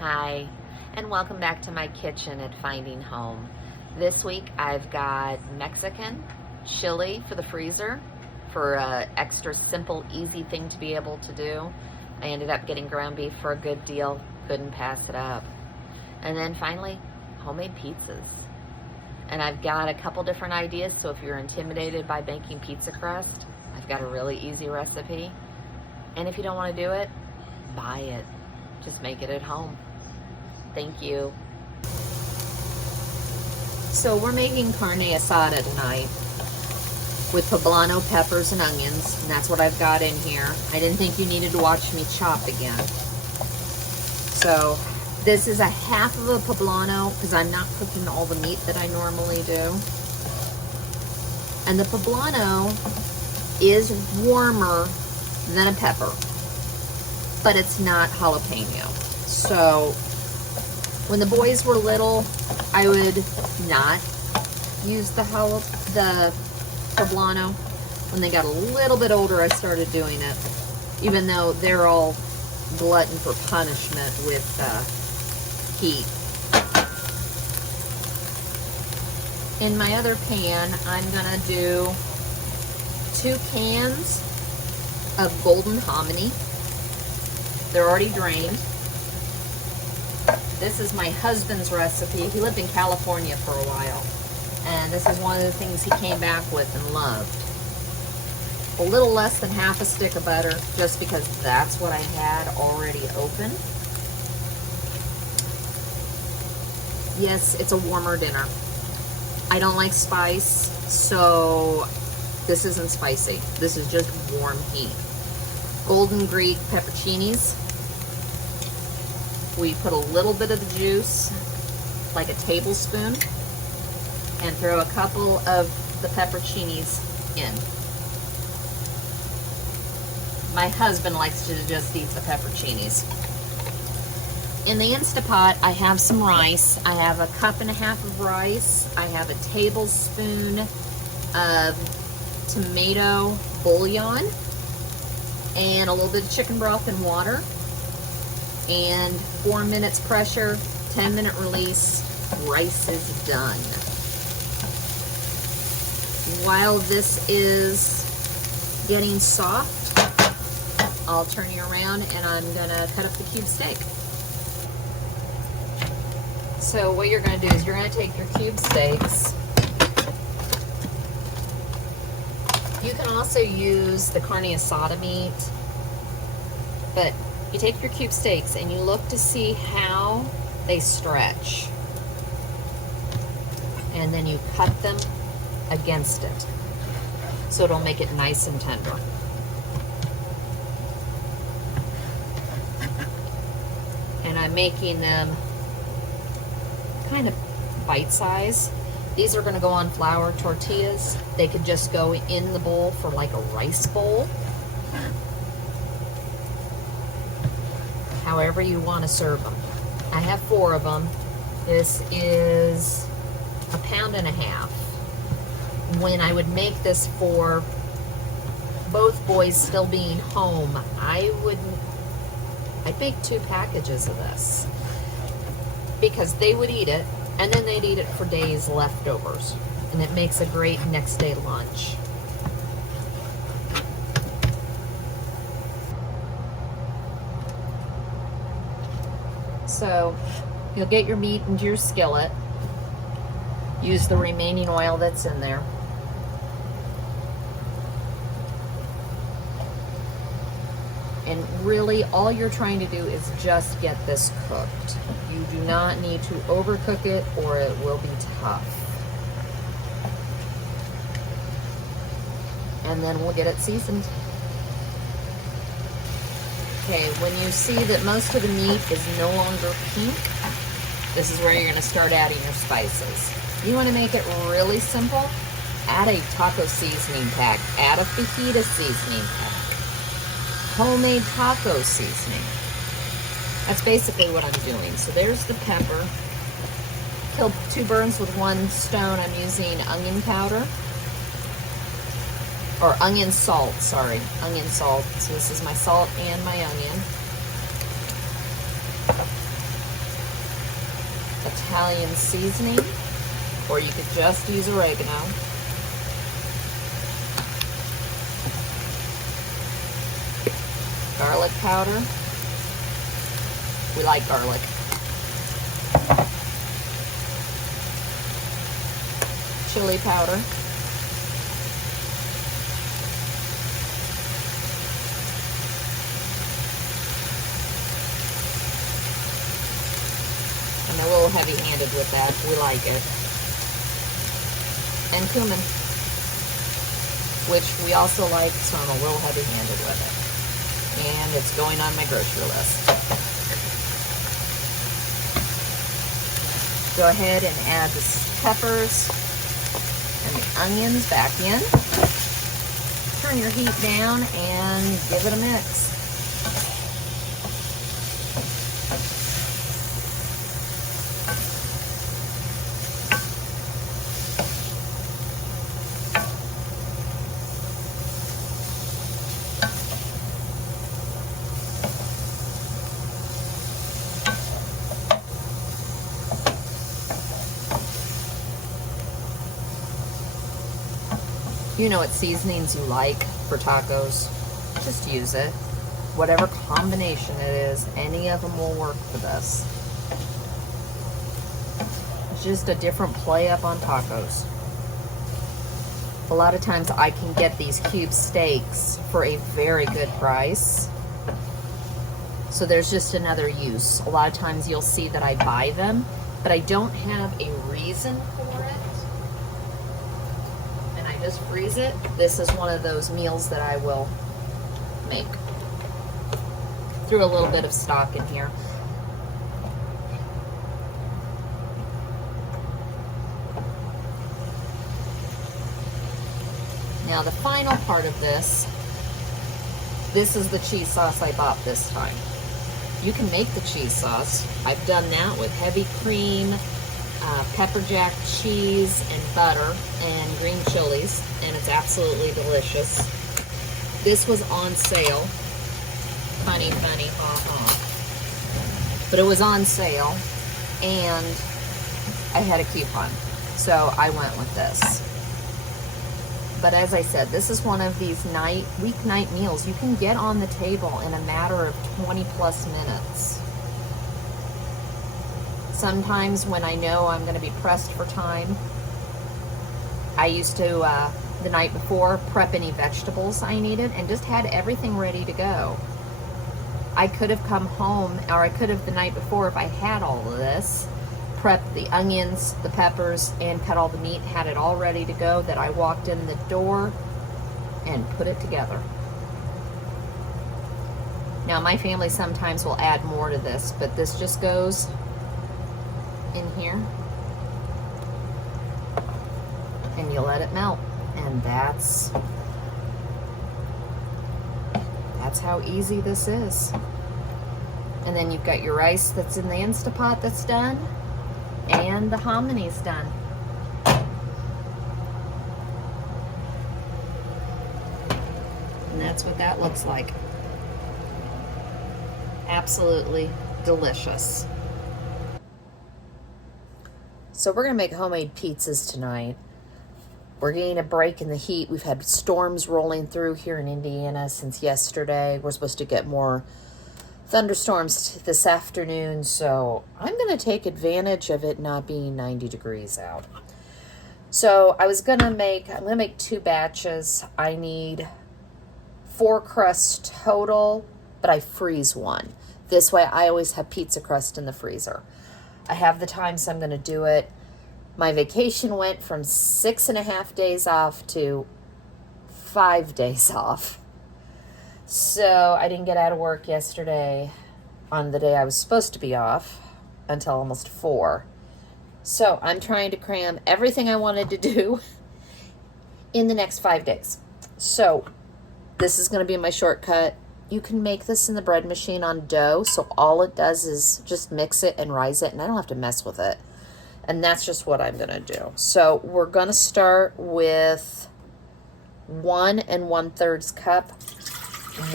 Hi, and welcome back to my kitchen at Finding Home. This week I've got Mexican chili for the freezer for an extra simple, easy thing to be able to do. I ended up getting ground beef for a good deal, couldn't pass it up. And then finally, homemade pizzas. And I've got a couple different ideas, so if you're intimidated by making pizza crust, I've got a really easy recipe. And if you don't want to do it, buy it. Just make it at home. Thank you. So we're making carne asada tonight with poblano peppers and onions, and that's what I've got in here. I didn't think you needed to watch me chop again. So this is a half of a poblano because I'm not cooking all the meat that I normally do. And the poblano is warmer than a pepper, but it's not jalapeno. So when the boys were little, I would not use the poblano. When they got a little bit older, I started doing it, even though they're all glutton for punishment with heat. In my other pan, I'm gonna do 2 cans of golden hominy. They're already drained. This is my husband's recipe. He lived in California for a while, and this is one of the things he came back with and loved. A little less than half a stick of butter, just because that's what I had already open. Yes, it's a warmer dinner. I don't like spice, so this isn't spicy. This is just warm heat. Golden Greek pepperoncinis. We put a little bit of the juice, like a tablespoon, and throw a couple of the pepperoncinis in. My husband likes to just eat the pepperoncinis. In the Instapot, I have some rice. I have 1.5 cups of rice. I have a tablespoon of tomato bouillon and a little bit of chicken broth and water. And 4 minutes pressure, 10-minute release, rice is done. While this is getting soft, I'll turn you around and I'm gonna cut up the cube steak. So what you're gonna do is you're gonna take your cube steaks. You can also use the carne asada meat, but you take your cube steaks and you look to see how they stretch. And then you cut them against it, so it'll make it nice and tender. And I'm making them kind of bite size. These are gonna go on flour tortillas. They could just go in the bowl for like a rice bowl. However you want to serve them. I have 4 of them. This is 1.5 pounds. When I would make this for both boys still being home, I'd make 2 packages of this, because they would eat it and then they'd eat it for days leftovers, and it makes a great next day lunch. So you'll get your meat into your skillet. Use the remaining oil that's in there. And really all you're trying to do is just get this cooked. You do not need to overcook it or it will be tough. And then we'll get it seasoned. Okay, when you see that most of the meat is no longer pink, this is where you're gonna start adding your spices. You wanna make it really simple? Add a taco seasoning pack, add a fajita seasoning pack, homemade taco seasoning. That's basically what I'm doing. So there's the pepper. Kill 2 birds with 1 stone. I'm using onion powder. Or onion salt, sorry. Onion salt. So this is my salt and my onion. Italian seasoning, or you could just use oregano. Garlic powder. We like garlic. Chili powder. I'm a little heavy-handed with that. We like it. And cumin, which we also like, so I'm a little heavy-handed with it. And it's going on my grocery list. Go ahead and add the peppers and the onions back in. Turn your heat down and give it a mix. You know what seasonings you like for tacos, just use it. Whatever combination it is, any of them will work for this. It's just a different play up on tacos. A lot of times I can get these cube steaks for a very good price. So there's just another use. A lot of times you'll see that I buy them, but I don't have a reason for it. Just freeze it. This is one of those meals that I will make. Threw a little bit of stock in here. Now the final part of this is the cheese sauce I bought this time. You can make the cheese sauce. I've done that with heavy cream, pepper jack cheese and butter and green chilies, and it's absolutely delicious. This was on sale. Funny, but it was on sale and I had a coupon, so I went with this. But as I said, this is one of these weeknight meals you can get on the table in a matter of 20 plus minutes. Sometimes when I know I'm going to be pressed for time, I used to, the night before, prep any vegetables I needed and just had everything ready to go. I could have come home, or I could have the night before, if I had all of this, prepped the onions, the peppers, and cut all the meat, had it all ready to go, that I walked in the door and put it together. Now my family sometimes will add more to this, but this just goes in here and you let it melt, and that's how easy this is. And then you've got your rice that's in the Instapot that's done, and the homini's done. And that's what that looks like. Absolutely delicious. So we're gonna make homemade pizzas tonight. We're getting a break in the heat. We've had storms rolling through here in Indiana since yesterday. We're supposed to get more thunderstorms this afternoon, so I'm gonna take advantage of it not being 90 degrees out. So I'm gonna make 2 batches. I need 4 crusts total, but I freeze 1. This way I always have pizza crust in the freezer. I have the time, so I'm gonna do it. My vacation went from 6.5 days off to 5 days off. So I didn't get out of work yesterday on the day I was supposed to be off until almost 4. So I'm trying to cram everything I wanted to do in the next 5 days. So this is going to be my shortcut. You can make this in the bread machine on dough. So all it does is just mix it and rise it, and I don't have to mess with it. And that's just what I'm going to do. So we're going to start with 1 1/3 cup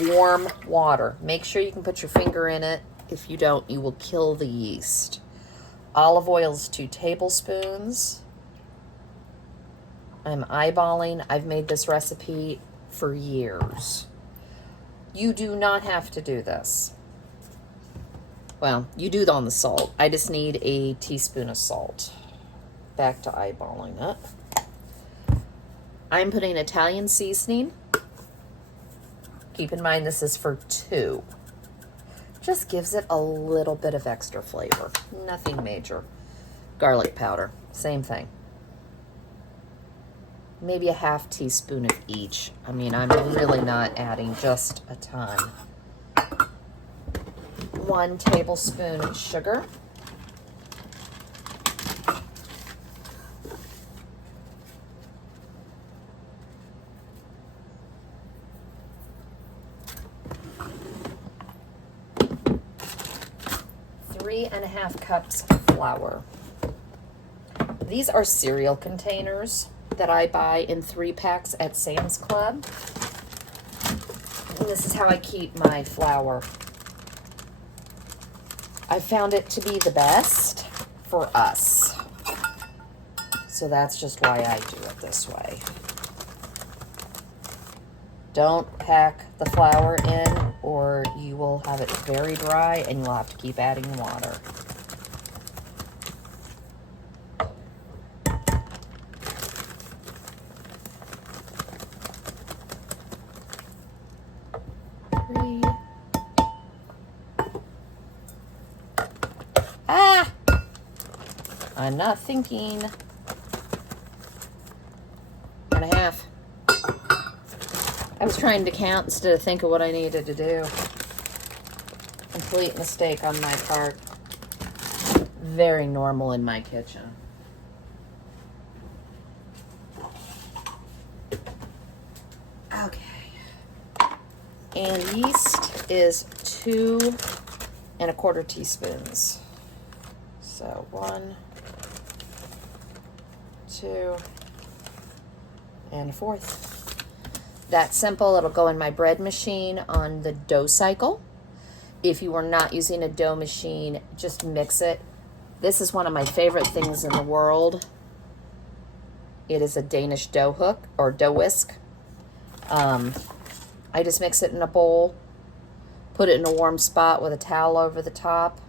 warm water. Make sure you can put your finger in it. If you don't, you will kill the yeast. Olive oil is 2 tablespoons. I'm eyeballing. I've made this recipe for years. You do not have to do this. Well, you do on the salt. I just need a teaspoon of salt. Back to eyeballing it. I'm putting Italian seasoning. Keep in mind this is for 2. Just gives it a little bit of extra flavor. Nothing major. Garlic powder, same thing. Maybe a half teaspoon of each. I mean, I'm really not adding just a ton. 1 tablespoon sugar. Three and a half cups of flour. These are cereal containers that I buy in 3 packs at Sam's Club. And this is how I keep my flour. I found it to be the best for us. So that's just why I do it this way. Don't pack the flour in or you will have it very dry and you'll have to keep adding water. I'm not thinking. 1.5. I was trying to count instead of think of what I needed to do. Complete mistake on my part. Very normal in my kitchen. Okay. And yeast is 2¼ teaspoons. So 1, 2 1/4. That's simple. It'll go in my bread machine on the dough cycle. If you are not using a dough machine, just mix it. This is one of my favorite things in the world. It is a Danish dough hook or dough whisk. I just mix it in a bowl, put it in a warm spot with a towel over the top,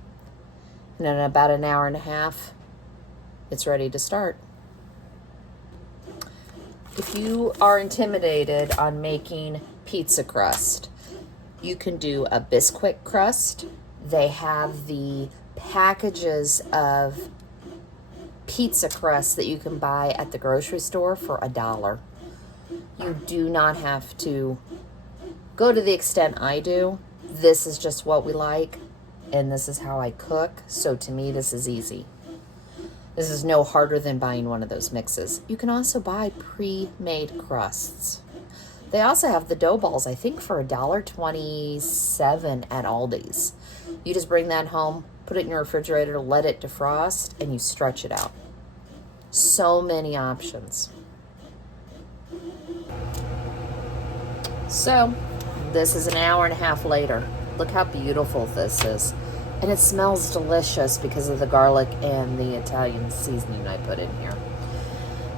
and in about 1.5 hours, it's ready to start. If you are intimidated on making pizza crust, you can do a Bisquick crust. They have the packages of pizza crust that you can buy at the grocery store for $1. You do not have to go to the extent I do. This is just what we like, and this is how I cook. So to me, this is easy. This is no harder than buying one of those mixes. You can also buy pre-made crusts. They also have the dough balls, I think for $1.27 at Aldi's. You just bring that home, put it in your refrigerator, let it defrost, and you stretch it out. So many options. So, this is 1.5 hours later. Look how beautiful this is. And it smells delicious because of the garlic and the Italian seasoning I put in here.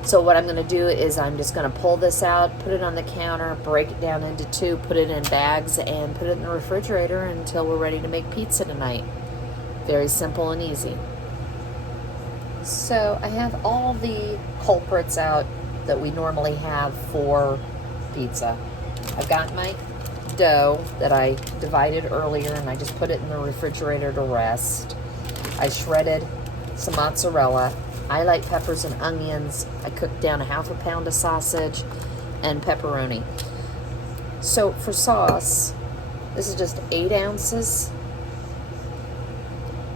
So what I'm going to do is I'm just going to pull this out, put it on the counter, break it down into 2, put it in bags, and put it in the refrigerator until we're ready to make pizza tonight. Very simple and easy. So I have all the culprits out that we normally have for pizza. I've got my dough that I divided earlier and I just put it in the refrigerator to rest. I shredded some mozzarella. I like peppers and onions. I cooked down 1/2 pound of sausage and pepperoni. So for sauce, this is just 8 ounces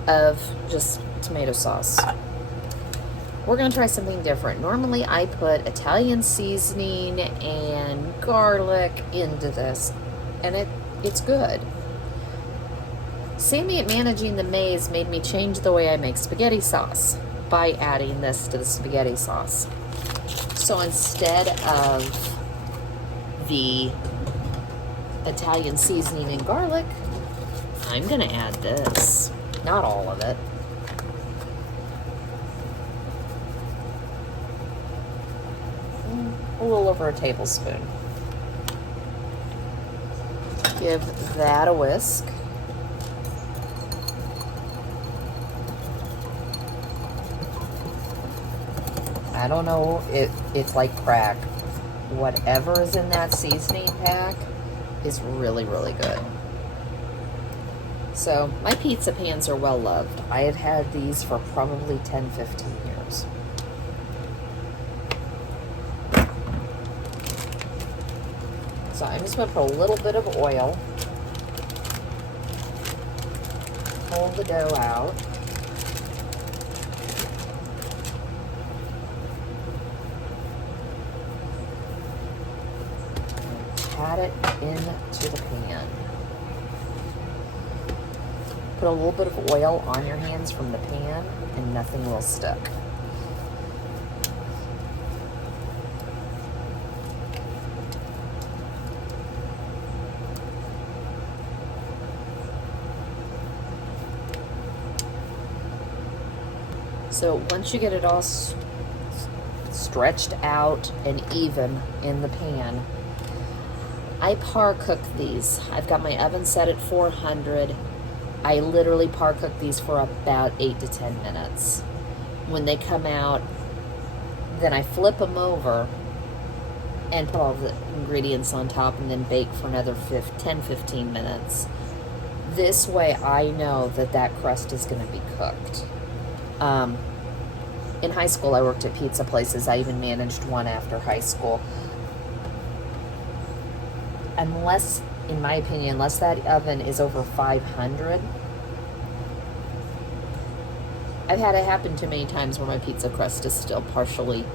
of just tomato sauce. We're going to try something different. Normally I put Italian seasoning and garlic into this, and it's good. Seeing me managing the maze made me change the way I make spaghetti sauce by adding this to the spaghetti sauce. So instead of the Italian seasoning and garlic, I'm going to add this. Not all of it. a little over a tablespoon. Give that a whisk. I don't know, it's like crack. Whatever is in that seasoning pack is really, really good. So my pizza pans are well loved. I have had these for probably 10, 15 years. So I'm just going to put a little bit of oil. Pull the dough out. Pat it into the pan. Put a little bit of oil on your hands from the pan and nothing will stick. So once you get it all stretched out and even in the pan, I par cook these. I've got my oven set at 400. I literally par cook these for about 8 to 10 minutes. When they come out, then I flip them over and put all the ingredients on top and then bake for another 10-15 minutes. This way I know that that crust is going to be cooked. In high school, I worked at pizza places. I even managed one after high school. Unless, in my opinion, unless that oven is over 500, I've had it happen too many times where my pizza crust is still partially,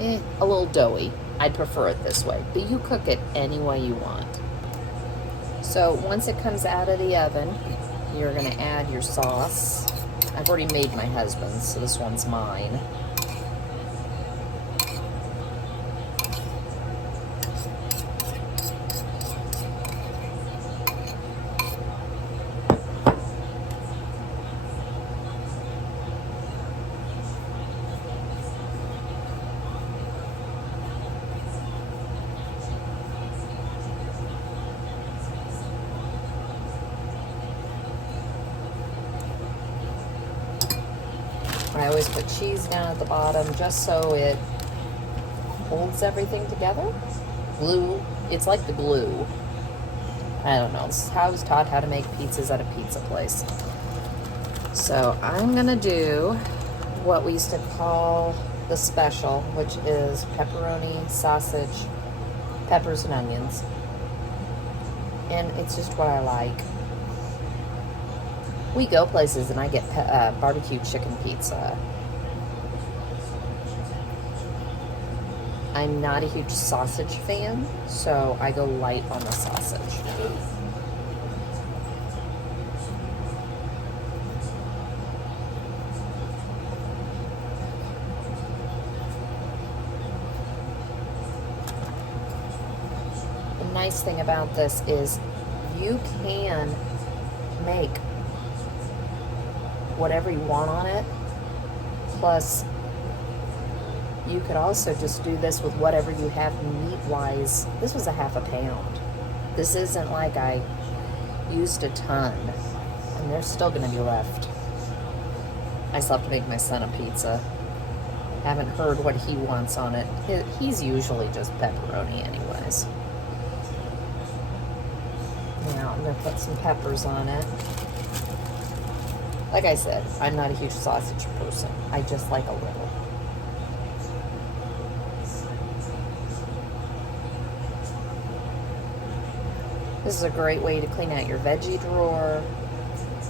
a little doughy. I'd prefer it this way, but you cook it any way you want. So once it comes out of the oven, you're going to add your sauce. I've already made my husband's, so this one's mine. I always put cheese down at the bottom just so it holds everything together. Glue, it's like the glue. I don't know, this is how I was taught how to make pizzas at a pizza place. So I'm gonna do what we used to call the special, which is pepperoni, sausage, peppers, and onions. And it's just what I like. We go places and I get barbecue chicken pizza. I'm not a huge sausage fan, so I go light on the sausage. The nice thing about this is you can make whatever you want on it. Plus, you could also just do this with whatever you have meat-wise. This was a half a pound. This isn't like I used a ton, and there's still going to be left. I still have to make my son a pizza. Haven't heard what he wants on it. He's usually just pepperoni anyways. Now I'm going to put some peppers on it. Like I said, I'm not a huge sausage person. I just like a little. This is a great way to clean out your veggie drawer,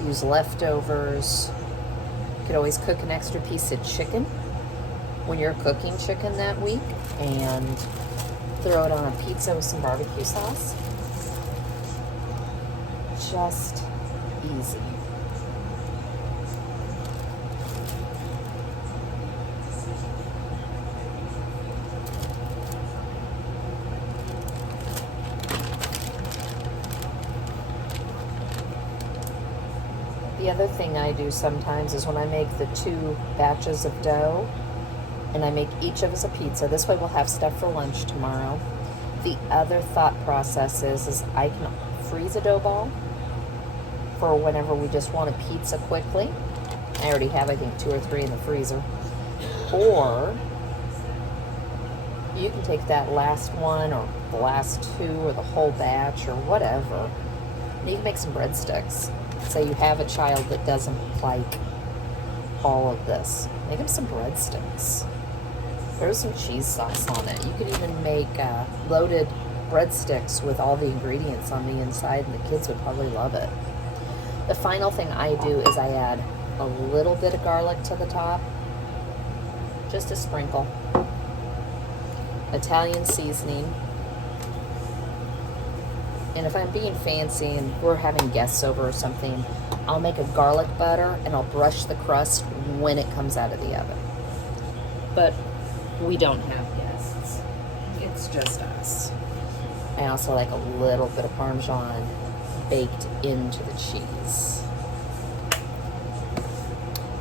use leftovers. You could always cook an extra piece of chicken when you're cooking chicken that week and throw it on a pizza with some barbecue sauce. Just easy. The other thing I do sometimes is when I make the 2 batches of dough, and I make each of us a pizza. This way we'll have stuff for lunch tomorrow. The other thought process is I can freeze a dough ball for whenever we just want a pizza quickly. I already have, I think, 2 or 3 in the freezer. Or you can take that last one or the last 2 or the whole batch or whatever. And you can make some breadsticks. Say you have a child that doesn't like all of this. Make them some breadsticks. There's some cheese sauce on it. You could even make loaded breadsticks with all the ingredients on the inside, and the kids would probably love it. The final thing I do is I add a little bit of garlic to the top. Just a sprinkle. Italian seasoning. And if I'm being fancy and we're having guests over or something, I'll make a garlic butter and I'll brush the crust when it comes out of the oven. But we don't have guests. It's just us. I also like a little bit of Parmesan baked into the cheese.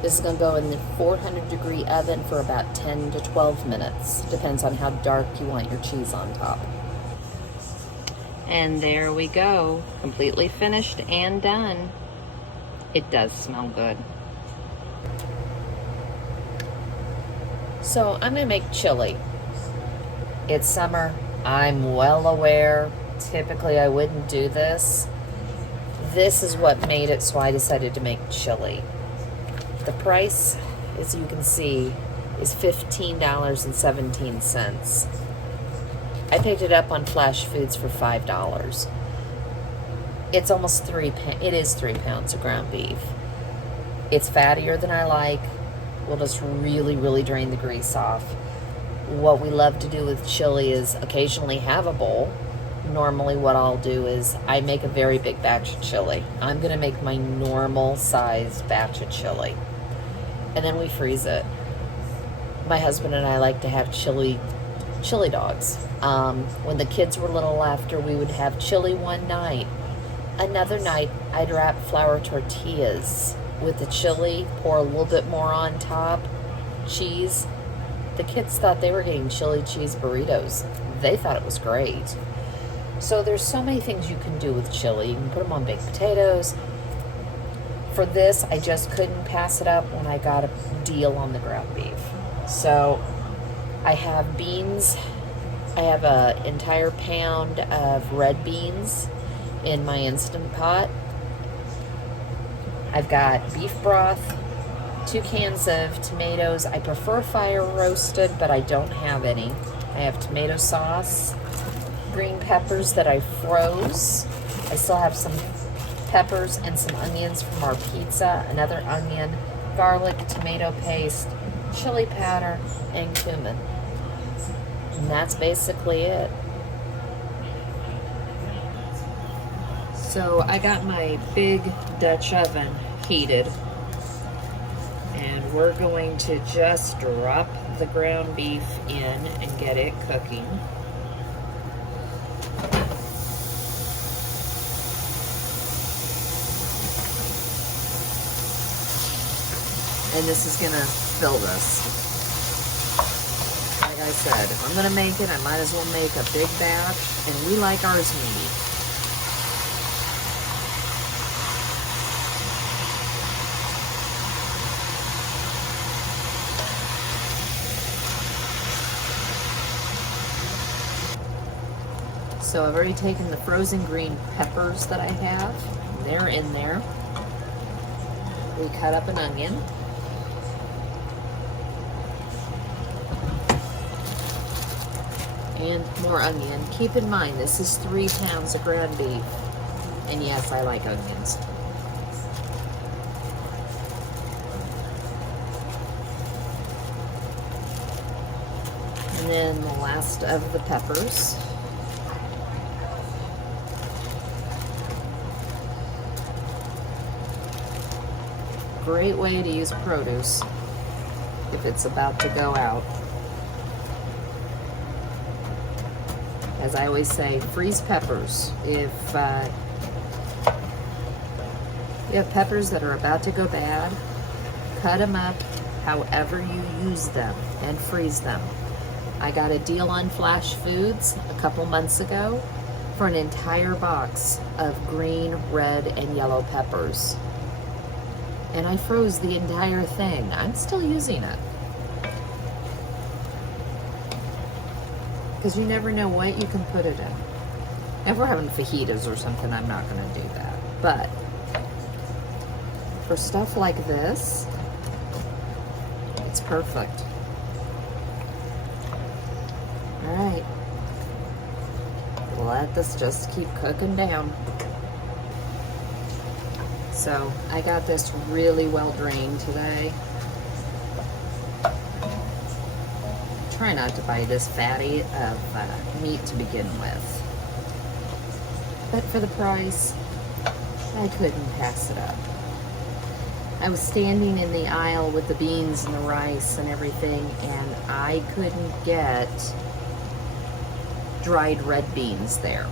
This is going to go in the 400-degree oven for about 10 to 12 minutes. Depends on how dark you want your cheese on top. And there we go. Completely finished and done. It does smell good. So I'm going to make chili. It's summer. I'm well aware. Typically I wouldn't do this. This is what made it so I decided to make chili. The price, as you can see, is $15.17. I picked it up on Flash Foods for $5. It's almost 3 pounds. It is 3 pounds of ground beef. It's fattier than I like. We'll just really, really drain the grease off. What we love to do with chili is occasionally have a bowl. Normally what I'll do is I make a very big batch of chili. I'm going to make my normal sized batch of chili. And then we freeze it. My husband and I like to have chili dogs. When the kids were little, after we would have chili one night. Another night, I'd wrap flour tortillas with the chili, pour a little bit more on top, cheese. The kids thought they were getting chili cheese burritos. They thought it was great. So there's so many things you can do with chili. You can put them on baked potatoes. For this, I just couldn't pass it up when I got a deal on the ground beef. So I have beans. I have an entire pound of red beans in my Instant Pot. I've got beef broth, 2 cans of tomatoes. I prefer fire roasted, but I don't have any. I have tomato sauce, green peppers that I froze. I still have some peppers and some onions from our pizza, another onion, garlic, tomato paste, chili powder, and cumin. And that's basically it. So I got my big Dutch oven heated, and we're going to just drop the ground beef in and get it cooking. And this is gonna fill this. Like I said, if I'm gonna make it, I might as well make a big batch, and we like ours meaty. So I've already taken the frozen green peppers that I have. They're in there. We cut up an onion. And more onion. Keep in mind, this is 3 pounds of ground beef. And yes, I like onions. And then the last of the peppers. Great way to use produce if it's about to go out. As I always say, freeze peppers. If you have peppers that are about to go bad, cut them up, however you use them and freeze them. I got a deal on Flash Foods a couple months ago for an entire box of green, red, and yellow peppers. And I froze the entire thing. I'm still using it. Because you never know what you can put it in. If we're having fajitas or something, I'm not going to do that. But for stuff like this, it's perfect. All right. Let this just keep cooking down. So I got this really well drained today. Try not to buy this fatty of meat to begin with. But for the price, I couldn't pass it up. I was standing in the aisle with the beans and the rice and everything, and I couldn't get dried red beans there.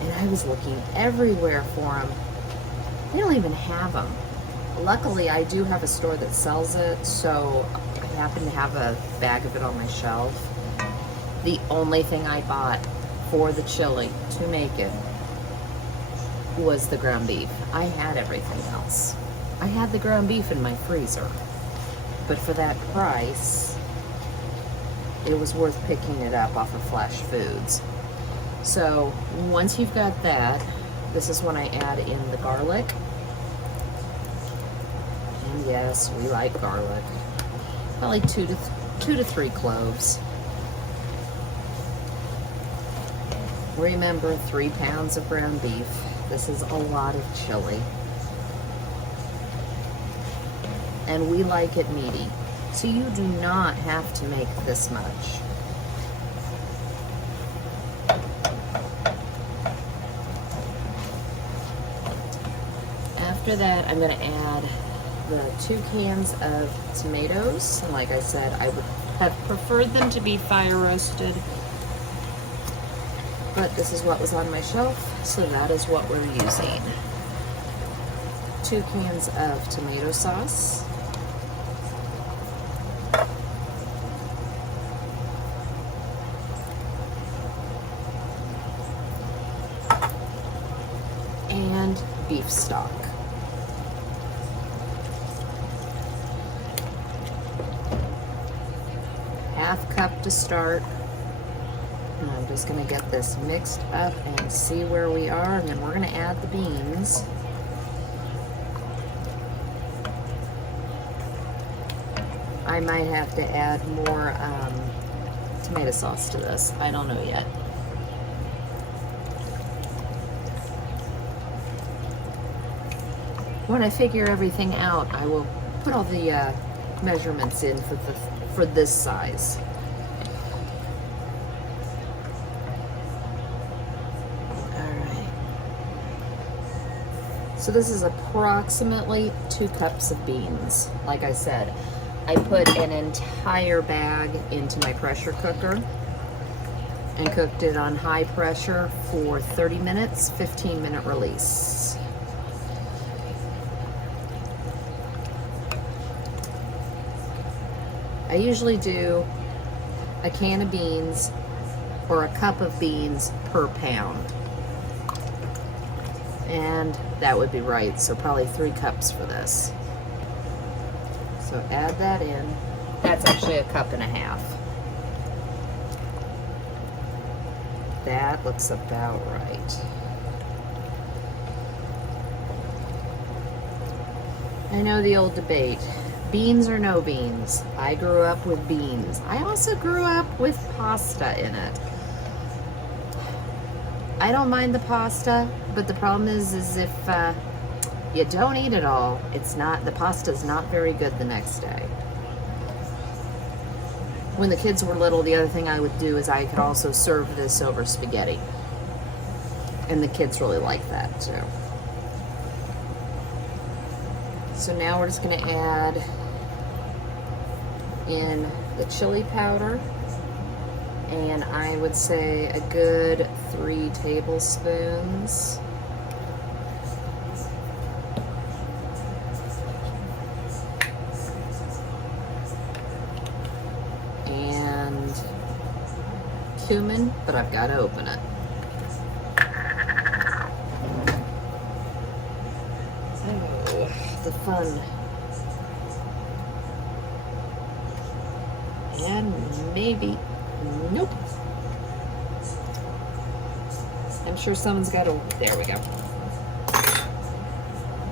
And I was looking everywhere for them. They don't even have them. Luckily, I do have a store that sells it, so I happen to have a bag of it on my shelf. The only thing I bought for the chili to make it was the ground beef. I had everything else. I had the ground beef in my freezer. But for that price, it was worth picking it up off of Flash Foods. So once you've got that, this is when I add in the garlic. And yes, we like garlic. Probably two to three cloves. Remember, 3 pounds of ground beef. This is a lot of chili. And we like it meaty. So you do not have to make this much. After that, I'm going to add the 2 cans of tomatoes. And like I said, I would have preferred them to be fire roasted. But this is what was on my shelf, so that is what we're using. 2 cans of tomato sauce. And beef stock. Half cup to start. And I'm just going to get this mixed up and see where we are, and then we're going to add the beans. I might have to add more tomato sauce to this. I don't know yet. When I figure everything out, I will put all the measurements in for this size. So this is approximately 2 cups of beans. Like I said, I put an entire bag into my pressure cooker and cooked it on high pressure for 30 minutes, 15-minute release. I usually do a can of beans or a cup of beans per pound. And that would be right, so probably 3 cups for this. So add that in. That's actually a cup and a half. That looks about right. I know the old debate, beans or no beans. I grew up with beans. I also grew up with pasta in it. I don't mind the pasta, but the problem is if you don't eat it all, the pasta's not very good the next day. When the kids were little, the other thing I would do is I could also serve this over spaghetti. And the kids really like that too. So now we're just gonna add in the chili powder. And I would say a good 3 tablespoons. cumin, but I've got to open it. Oh, the fun. And maybe, nope. I'm sure someone's got a, there we go.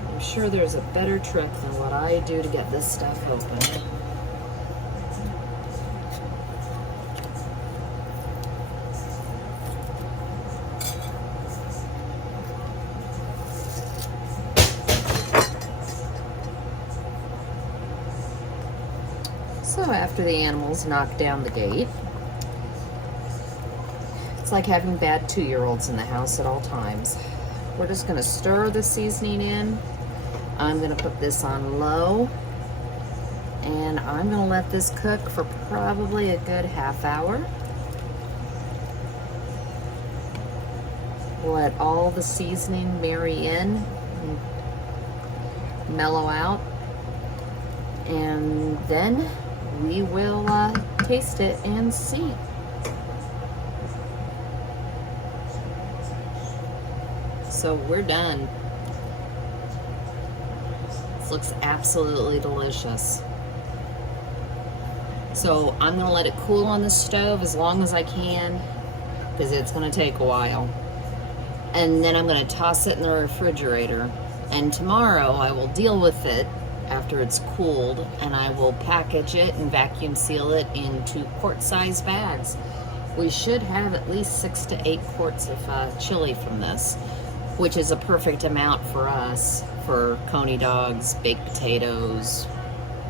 I'm sure there's a better trick than what I do to get this stuff open. So after the animals knock down the gate, it's like having bad 2-year-olds in the house at all times. We're just gonna stir the seasoning in. I'm gonna put this on low, and I'm gonna let this cook for probably a good half hour. Let all the seasoning marry in and mellow out, and then we will taste it and see. So we're done. This looks absolutely delicious. So I'm gonna let it cool on the stove as long as I can, because it's gonna take a while. And then I'm gonna toss it in the refrigerator. And tomorrow I will deal with it after it's cooled, and I will package it and vacuum seal it into quart-sized bags. We should have at least 6 to 8 quarts of chili from this, which is a perfect amount for us for coney dogs, baked potatoes,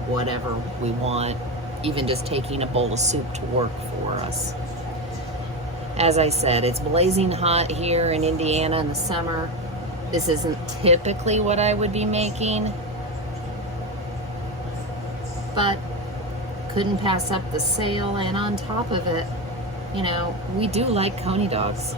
whatever we want, even just taking a bowl of soup to work for us. As I said, it's blazing hot here in Indiana in the summer. This isn't typically what I would be making, but couldn't pass up the sale, and on top of it, you know, we do like coney dogs.